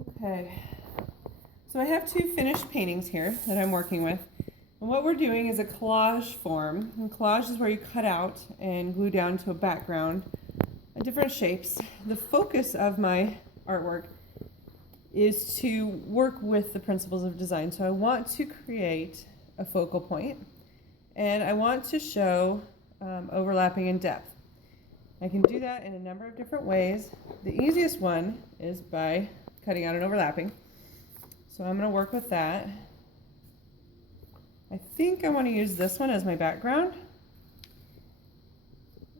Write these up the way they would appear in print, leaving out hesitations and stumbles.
Okay, so I have two finished paintings here that I'm working with. And what we're doing is a collage form. And collage is where you cut out and glue down to a background different shapes. The focus of my artwork is to work with the principles of design. So I want to create a focal point, and I want to show overlapping in depth. I can do that in a number of different ways. The easiest one is by cutting out an overlapping. So I'm going to work with that. I think I want to use this one as my background.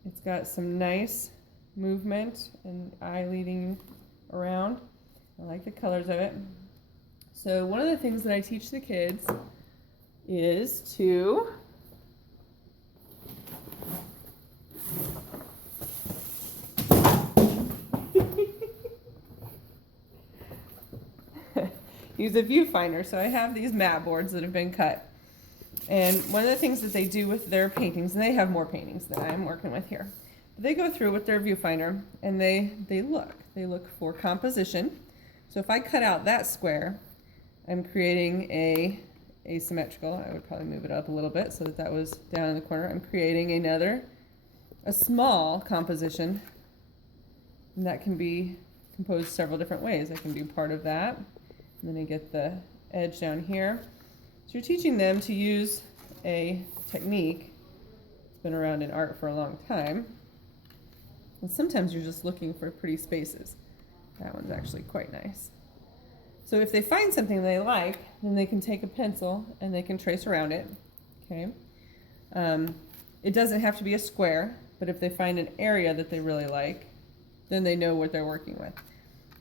It's got some nice movement and eye leading around. I like the colors of it. So one of the things that I teach the kids is to use a viewfinder. So I have these mat boards that have been cut. And one of the things that they do with their paintings, and they have more paintings that I'm working with here, but they go through with their viewfinder and they look for composition. So if I cut out that square, I'm creating a asymmetrical. I would probably move it up a little bit so that that was down in the corner. I'm creating a small composition, and that can be composed several different ways. I can do part of that, and then I get the edge down here. So you're teaching them to use a technique that's been around in art for a long time. And sometimes you're just looking for pretty spaces. That one's actually quite nice. So if they find something they like, then they can take a pencil and they can trace around it. Okay. It doesn't have to be a square, but if they find an area that they really like, then they know what they're working with.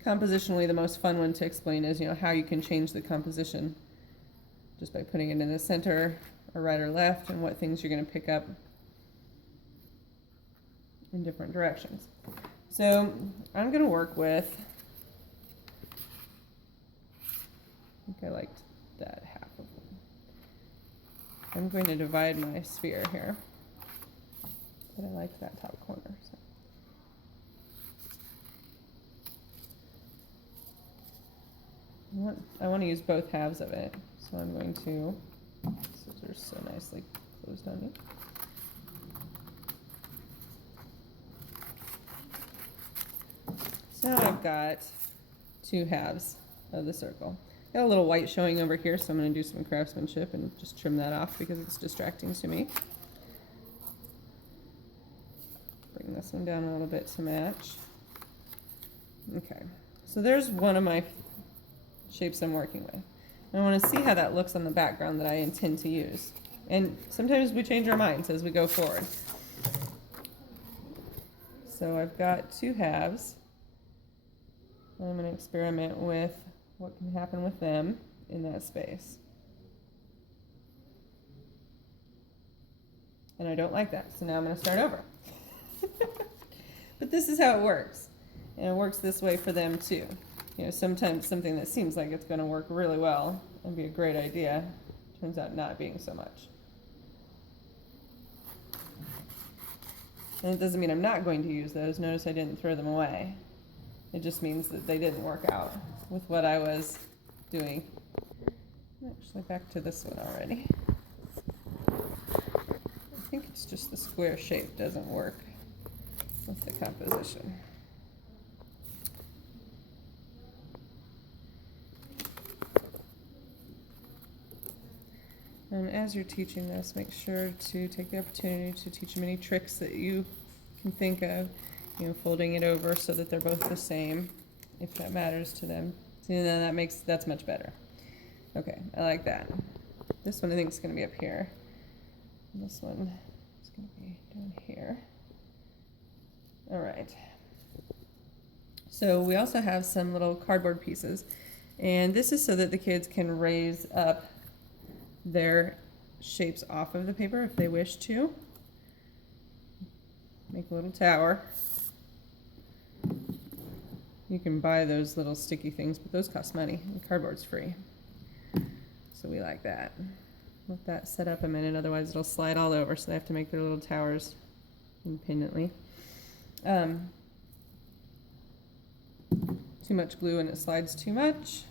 Compositionally, the most fun one to explain is, how you can change the composition just by putting it in the center or right or left, and what things you're going to pick up in different directions. So I'm going to work with, I think I liked that half of them. I'm going to divide my sphere here, but I like that top corner. So. I want to use both halves of it, so I'm going to, scissors so nicely closed on me. So I've got two halves of the circle. Got a little white showing over here, so I'm going to do some craftsmanship and just trim that off because it's distracting to me. Bring this one down a little bit to match. Okay, so there's one of my shapes I'm working with. I want to see how that looks on the background that I intend to use. And sometimes we change our minds as we go forward. So I've got two halves. I'm going to experiment with what can happen with them in that space. And I don't like that, so now I'm going to start over. But this is how it works. And it works this way for them too. Sometimes something that seems like it's going to work really well and be a great idea turns out not being so much. And it doesn't mean I'm not going to use those. Notice I didn't throw them away. It just means that they didn't work out with what I was doing. Actually, back to this one already. I think it's just the square shape doesn't work with the composition. And as you're teaching this, make sure to take the opportunity to teach them any tricks that you can think of. Folding it over so that they're both the same, if that matters to them. So then that's much better. Okay, I like that. This one I think is going to be up here. And this one is going to be down here. All right. So we also have some little cardboard pieces, and this is so that the kids can raise up their shapes off of the paper if they wish to. Make a little tower. You can buy those little sticky things, but those cost money, and cardboard's free. So we like that. Let that set up a minute, otherwise it'll slide all over, so they have to make their little towers independently. To too much glue and it slides too much.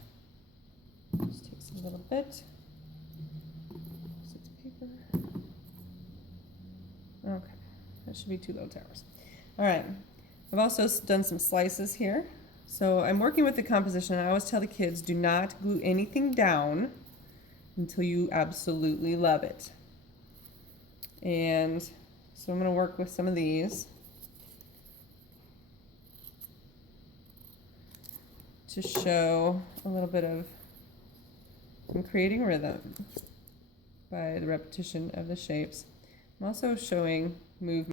Just takes a little bit. Paper. Okay, that should be 2 little towers. All right, I've also done some slices here. So I'm working with the composition, and I always tell the kids, do not glue anything down until you absolutely love it. And so I'm going to work with some of these to show a little bit of I'm creating rhythm by the repetition of the shapes. I'm also showing movement.